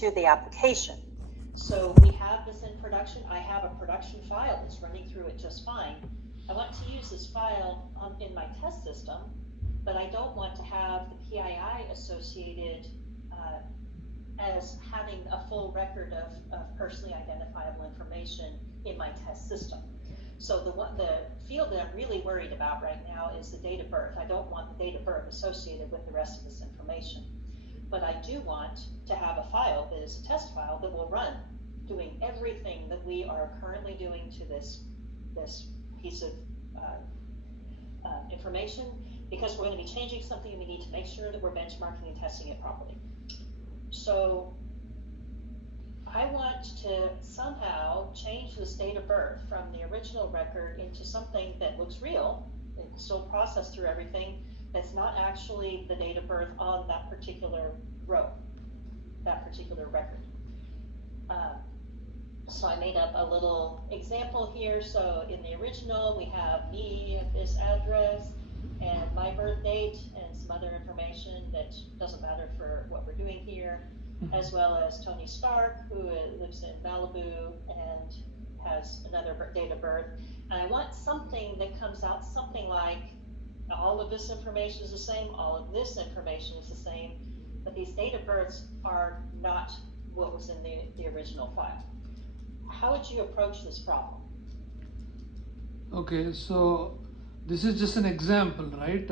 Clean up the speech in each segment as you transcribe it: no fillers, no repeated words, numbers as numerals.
to the application. So we have this in production. I have a production file that's running through it just fine. I want to use this file in my test system, but I don't want to have the PII associated as having a full record of personally identifiable information in my test system. So the field that I'm really worried about right now is the date of birth. I don't want the date of birth associated with the rest of this information. But I do want to have a file that is a test file that will run doing everything that we are currently doing to this piece of information, because we're going to be changing something and we need to make sure that we're benchmarking and testing it properly. So I want to somehow change this date of birth from the original record into something that looks real. It can still process through everything. That's not actually the date of birth on that particular row, that particular record. So I made up a little example here. So in the original, we have me at this address and my birth date and some other information that doesn't matter for what we're doing here, as well as Tony Stark, who lives in Malibu and has another date of birth. And I want something that comes out something like, all of this information is the same, all of this information is the same, but these date of births are not what was in the original file. How would you approach this problem? Okay, so this is just an example, right?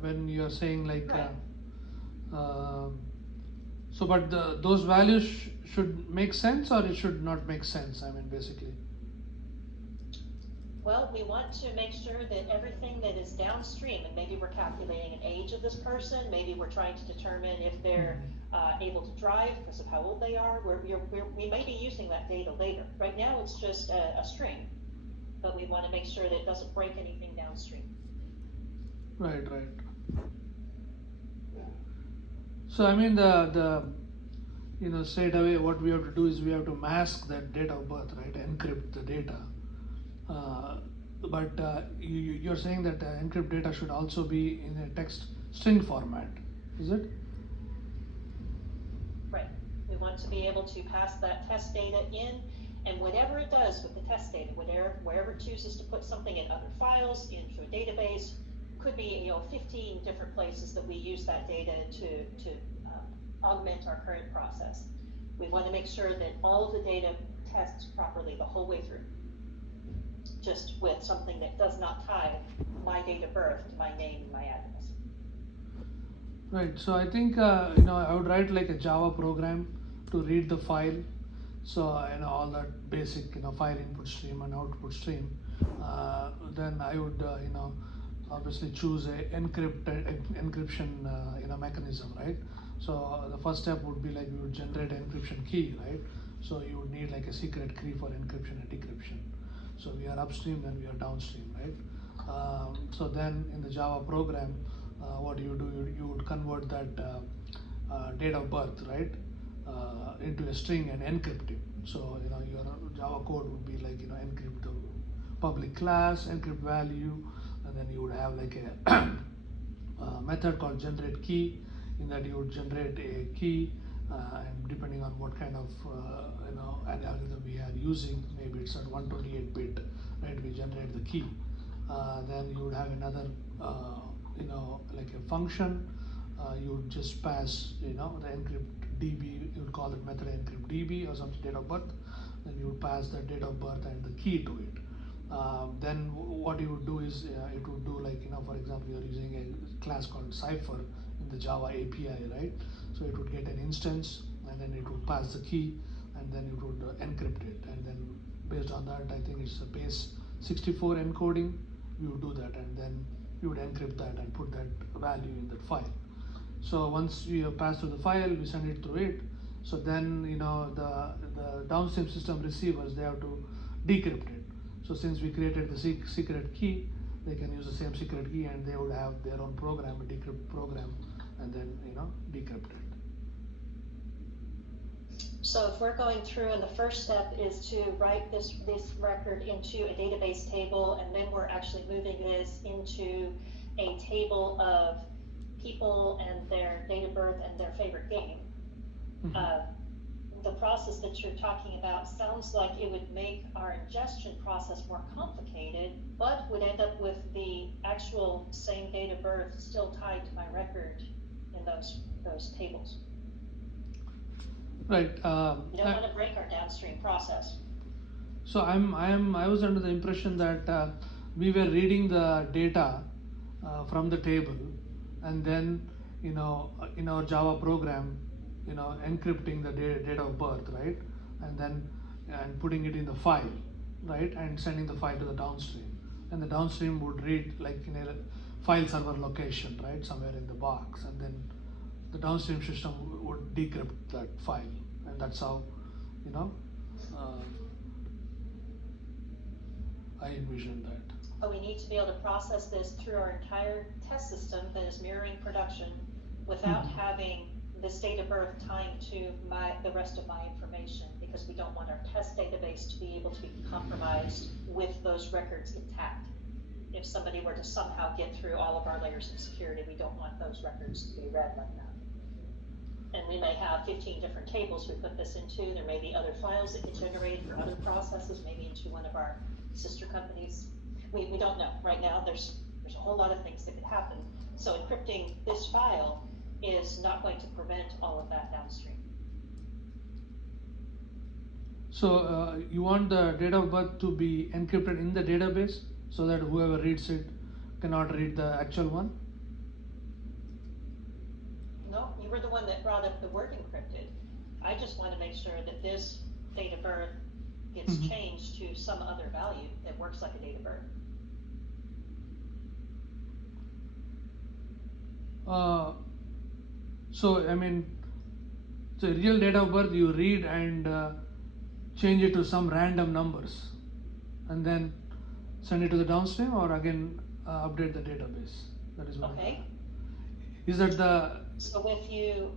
When you're saying like, Right. So but those values should make sense, or it should not make sense, I mean, basically. Well, we want to make sure that everything that is downstream, and maybe we're calculating an age of this person, maybe we're trying to determine if they're able to drive because of how old they are. We may be using that data later. Right now it's just a string, but we want to make sure that it doesn't break anything downstream. Right. So I mean straight away what we have to do is we have to mask that date of birth, right? Encrypt the data. But you're saying that encrypt data should also be in a text string format, is it? Right. We want to be able to pass that test data in, and whatever it does with the test data, wherever it chooses to put something in other files, into a database, could be 15 different places that we use that data to augment our current process. We want to make sure that all of the data tests properly the whole way through, just with something that does not tie my date of birth to my name and my address. Right. So I think I would write like a Java program to read the file. So all that basic file input stream and output stream. Then I would obviously choose a encryption mechanism, right? So the first step would be like we would generate an encryption key, right? So you would need like a secret key for encryption and decryption. So we are upstream and we are downstream, right? So then in the Java program, what you do, you would convert that date of birth, right, into a string and encrypt it. So your Java code would be like encrypt the public class, encrypt value, and then you would have like a method called generate key. In that you would generate a key, and depending on what kind of algorithm we are using, maybe it's at 128-bit, right? We generate the key. Then you would have another, like a function. You would just pass, the encrypt db. You would call it method encrypt db or some date of birth. Then you would pass the date of birth and the key to it. Then what you would do is it would do like for example, you're using a class called Cipher in the Java API, right? So it would get an instance, and then it would pass the key, and then it would encrypt it, and then based on that, I think it's a base 64 encoding. You would do that, and then you would encrypt that and put that value in that file. So once we have passed through the file, we send it through it. So then the downstream system receivers, they have to decrypt it. So since we created the secret key, they can use the same secret key, and they would have their own program, a decrypt program, and then decrypt it. So if we're going through, and the first step is to write this record into a database table, and then we're actually moving this into a table of people and their date of birth and their favorite game. the process that you're talking about sounds like it would make our ingestion process more complicated, but would end up with the actual same date of birth still tied to my record in those tables. Right. You don't want to break our downstream process. So I was under the impression that we were reading the data from the table, and then in our Java program, encrypting the date of birth, right, and putting it in the file, right, and sending the file to the downstream, and the downstream would read like in a file server location, right, somewhere in the box, and then the downstream system would decrypt that file, and that's how I envisioned that. But we need to be able to process this through our entire test system that is mirroring production without having the date of birth tying to the rest of my information, because we don't want our test database to be able to be compromised with those records intact. If somebody were to somehow get through all of our layers of security, we don't want those records to be read like that. And we may have 15 different tables we put this into. There may be other files that get generated for other processes, maybe into one of our sister companies. We don't know. Right now, there's a whole lot of things that could happen. So encrypting this file is not going to prevent all of that downstream. So you want the date of birth to be encrypted in the database so that whoever reads it cannot read the actual one? No, you were the one that brought up the word encrypted. I just want to make sure that this date of birth gets changed to some other value that works like a date of birth. So I mean, the real date of birth you read and change it to some random numbers, and then send it to the downstream, or again update the database. That is what. Okay. Is that the? So with you,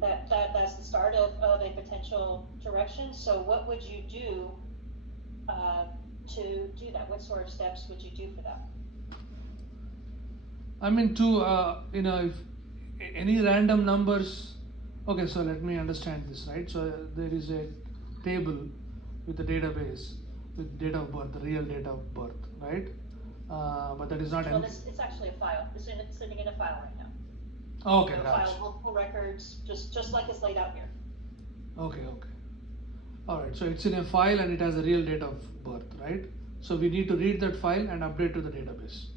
that's the start of a potential direction. So what would you do to do that? What sort of steps would you do for that? I mean, if any random numbers. Okay, so let me understand this, right? So there is a table with the database with date of birth, the real date of birth, right? But that is not. Well, it's actually a file. It's sitting in a file right now. Okay, A gotcha. file, multiple records, just like it's laid out here. Okay. All right. So it's in a file and it has a real date of birth, right? So we need to read that file and update to the database.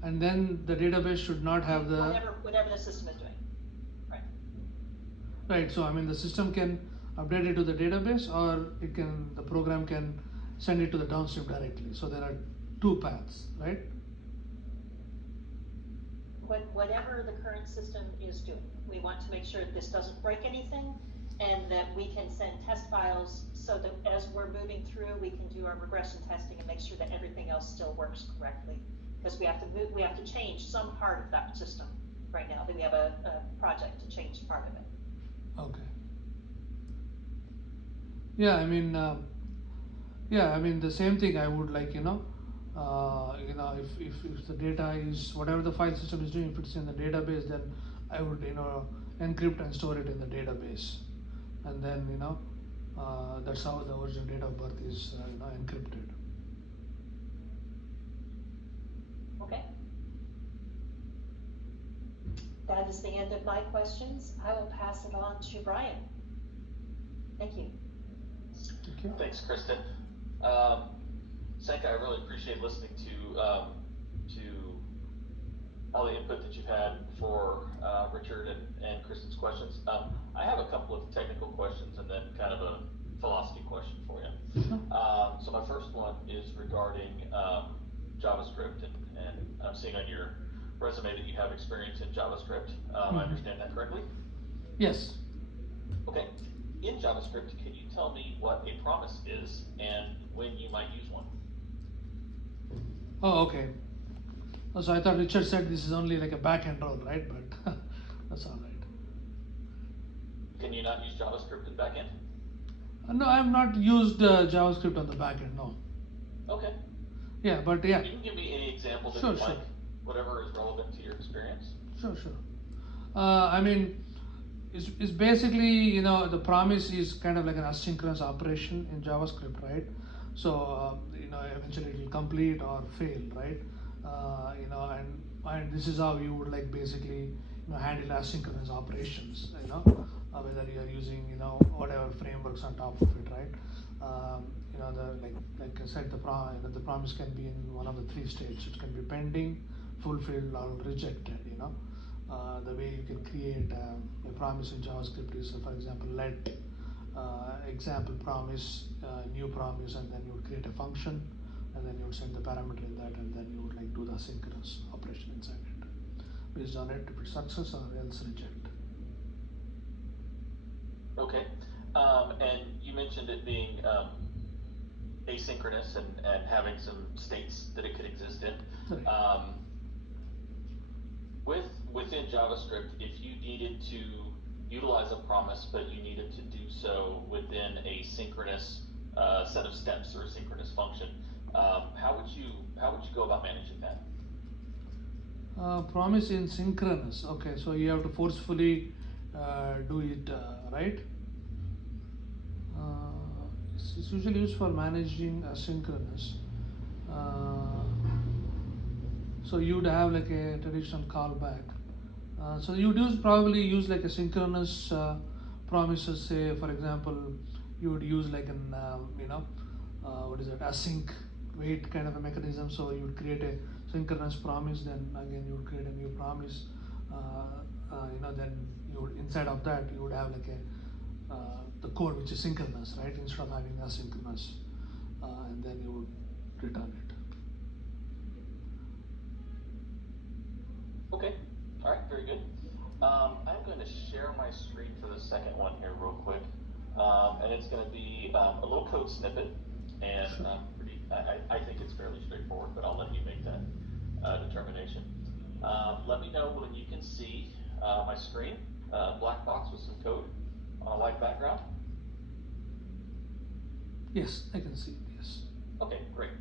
And then the database should not have the. Whatever the system is doing. Right. Right. So I mean, the system can update it to the database, or the program can send it to the downstream directly. So there are two paths, right? Whatever the current system is doing, we want to make sure that this doesn't break anything, and that we can send test files so that as we're moving through, we can do our regression testing and make sure that everything else still works correctly. Because we have to change some part of that system right now. That we have a project to change part of it. Okay. Yeah, I mean, the same thing. I would like, if the data is whatever the file system is doing, if it's in the database, then I would, encrypt and store it in the database, and then, that's how the original date of birth is, encrypted. Okay. That is the end of my questions. I will pass it on to Brian. Thank you. Thank you. Thanks, Kristen. Senka, I really appreciate listening to all the input that you've had for Richard and Kristen's questions. I have a couple of technical questions and then kind of a philosophy question for you. So my first one is regarding JavaScript, and I'm seeing on your resume that you have experience in JavaScript. I understand that correctly? Yes. Okay. In JavaScript, can you tell me what a promise is and when you might use one? Oh, okay. So I thought Richard said this is only like a back-end role, right? But that's all right. Can you not use JavaScript in backend? No, I have not used JavaScript on the back-end, no. Okay. Yeah, but yeah. You can give me any example that Sure, you sure. like, whatever is relevant to your experience. Sure. I mean, it's basically, you know, the promise is kind of like an asynchronous operation in JavaScript, right? So you know, eventually it will complete or fail, right? You know, and this is how you would like basically, you know, handle asynchronous operations, you know, whether you are using, you know, whatever frameworks on top of it, right? You know, the like I said, you know, the promise can be in one of the three states. It can be pending, fulfilled, or rejected, you know. The way you can create a promise in JavaScript is, for example, let example promise, new promise, and then you would create a function, and then you would send the parameter in that, and then you would like do the asynchronous operation inside it. Based on it, if it's success or else reject. Okay. And you mentioned it being asynchronous and having some states that it could exist in. Right. Within JavaScript, if you needed to utilize a promise, but you needed to do so within a synchronous set of steps or a synchronous function, how would you go about managing that? Promise in synchronous. Okay, so you have to forcefully do it, right? It's usually used for managing asynchronous. So you'd have like a traditional callback. So you'd probably use like a synchronous promises. Say, for example, you would use like an you know, what is it, async wait kind of a mechanism. So you would create a synchronous promise, then again you would create a new promise. You know, then you would, inside of that you would have like a the code which is synchronous, right? Instead of having asynchronous, and then you would return it. Okay. All right. Very good. I'm going to share my screen for the second one here real quick, and it's going to be a little code snippet, and I think it's fairly straightforward, but I'll let you make that determination. Let me know when you can see my screen, black box with some code on a white background. Yes, I can see it, yes. Okay, great.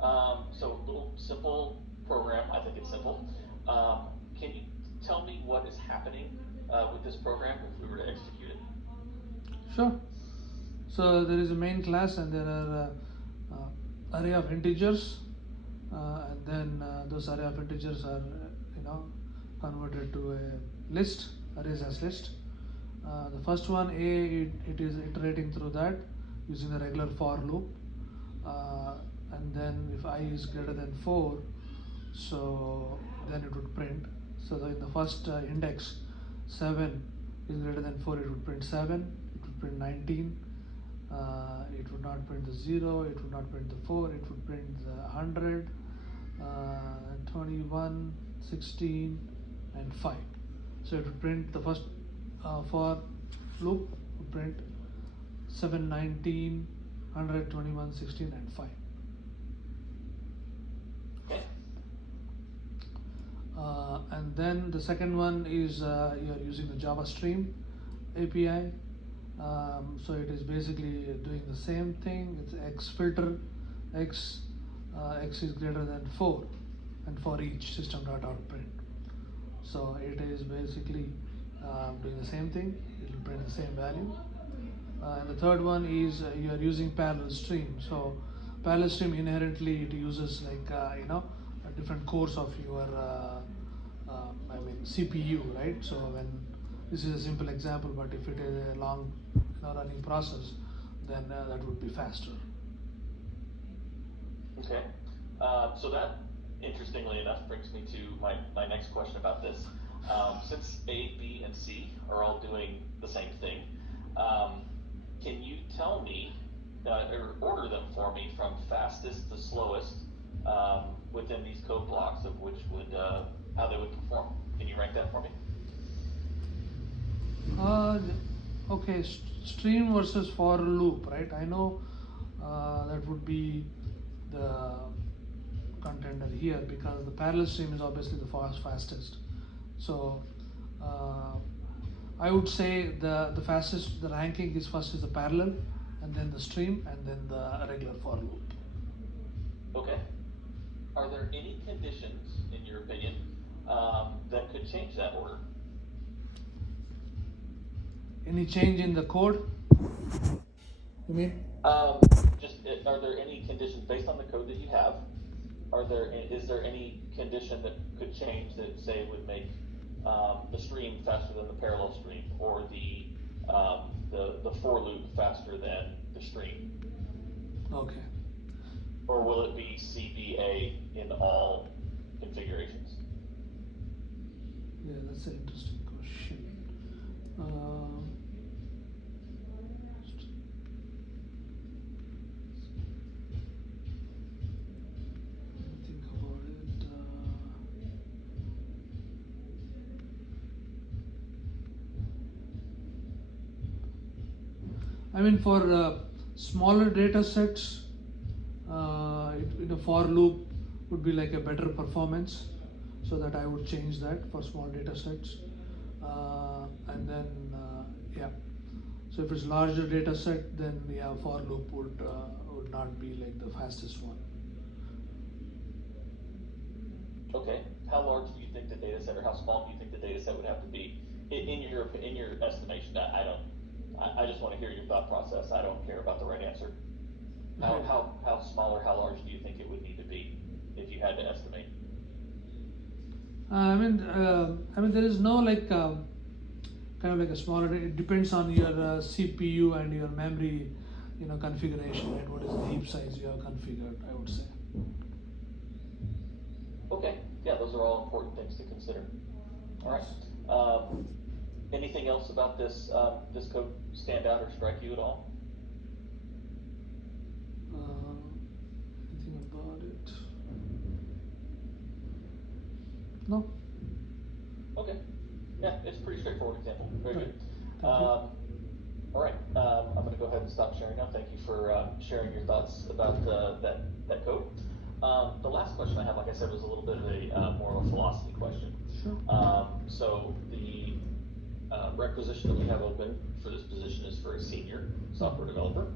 So a little simple program. I think it's simple. Can you tell me what is happening with this program if we were to execute it? Sure. So there is a main class, and there are array of integers, and then those array of integers are you know, converted to a list, arrays as list. The first one, it is iterating through that using the regular for loop, and then if I is greater than 4, so then it would print. So in the first index, 7 is greater than 4, it would print 7, it would print 19, it would not print the 0, it would not print the 4, it would print the 100, 21, 16, and 5. So it would print the first for loop would print 7, 19, 100, 21, 16, and 5. Okay. And then the second one is you are using the Java Stream API. So it is basically doing the same thing. It's X filter, X is greater than 4, and for each system.out_print. So it is basically doing the same thing. It will print the same value. And the third one is you are using parallel stream. So parallel stream inherently it uses like you know, a different cores of your I mean CPU, right? So when this is a simple example, but if it is a long running process, then that would be faster. Okay. So that, interestingly enough, brings me to my next question about this. Since A, B, and C are all doing the same thing, can you tell me, or order them for me from fastest to slowest within these code blocks of which would, how they would perform? Can you rank that for me? Okay, stream versus for loop, right? I know that would be the contender here because the parallel stream is obviously the fastest. So I would say the fastest, the ranking is first is the parallel, and then the stream, and then the regular for loop. Okay. Are there any conditions, in your opinion, that could change that order? Any change in the code? You mean? Are there any conditions based on the code that you have? Is there any condition that could change that say would make the stream faster than the parallel stream, or the for loop faster than the stream? Okay. Or will it be CBA in all configurations? Yeah, that's an interesting question. Think about it. I mean, for smaller data sets, for loop would be like a better performance, so that I would change that for small data sets. And then, yeah. So if it's larger data set, then yeah, for loop would not be like the fastest one. Okay. How large do you think the data set, or how small do you think the data set would have to be in your estimation? I just want to hear your thought process. I don't care about the right answer. How small or how large do you think it would need to be if you had to estimate? I mean, there is no like kind of like a smaller. It depends on your CPU and your memory, configuration. Right? What is the heap size you have configured? I would say. Okay. Yeah, those are all important things to consider. All right. Anything else about this code stand out or strike you at all? Anything about it? No. Okay. Yeah, it's a pretty straightforward example. Very good. Thank you. All right. I'm going to go ahead and stop sharing now. Thank you for sharing your thoughts about that code. The last question I have, like I said, was a little bit of a more of a philosophy question. Sure. So the requisition that we have open for this position is for a senior software developer.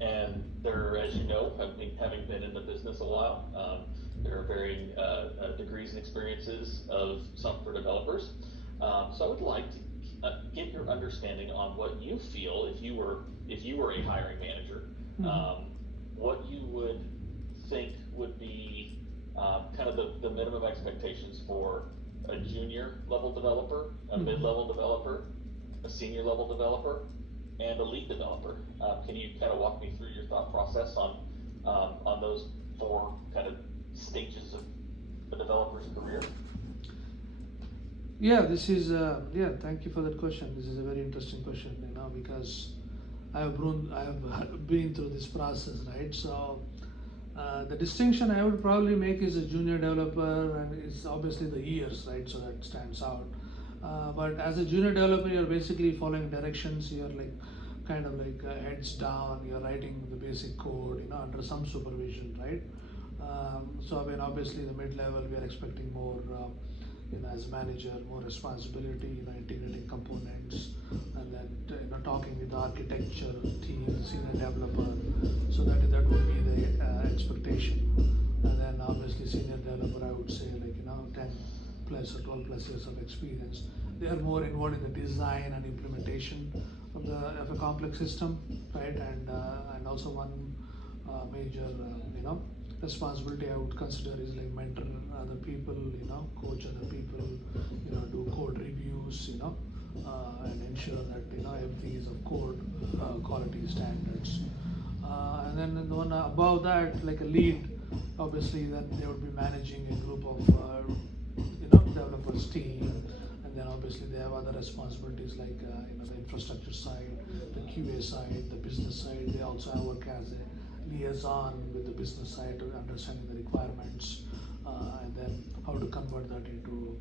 And there, as you know, having been in the business a while, there are varying degrees and experiences of software developers. So I would like to get your understanding on what you feel if you were a hiring manager, what you would think would be kind of the minimum expectations for a junior level developer, a mid-level developer, a senior level developer, and a lead developer. Can you kind of walk me through your thought process on those four kind of stages of a developer's career? Yeah, this is thank you for that question. This is a very interesting question, because I have been through this process, right? So the distinction I would probably make is a junior developer, and it's obviously the years, right? So that stands out. But as a junior developer, you're basically following directions. You're like kind of like heads down. You're writing the basic code, under some supervision, right? So I mean, obviously the mid-level, we are expecting more, as manager, more responsibility, integrating components, and then talking with the architecture team, senior developer. So that would be the expectation. And then obviously senior developer, I would say 10 plus or 12 plus years of experience. They are more involved in the design and implementation of a complex system, right? And also one major responsibility I would consider is like mentor other people, coach other people, do code reviews, and ensure that everything is of code quality standards. And then the one above that, like a lead, obviously then they would be managing a group of developers team, and then obviously they have other responsibilities like the infrastructure side, the QA side, the business side. They also have work as a liaison with the business side to understanding the requirements, and then how to convert that into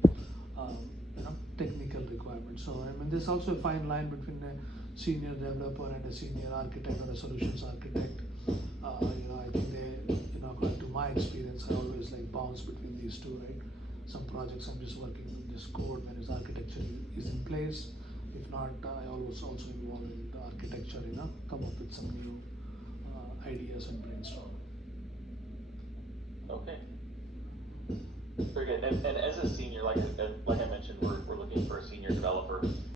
technical requirements. So I mean, there's also a fine line between a senior developer and a senior architect or a solutions architect. I think they, according to my experience, I always like bounce between these two, right? Some projects I'm just working with this code when its architecture is in place. If not, I always also involved in the architecture, come up with some new ideas and brainstorm. Okay. Very good. And as a senior, like I mentioned, we're looking for a senior developer.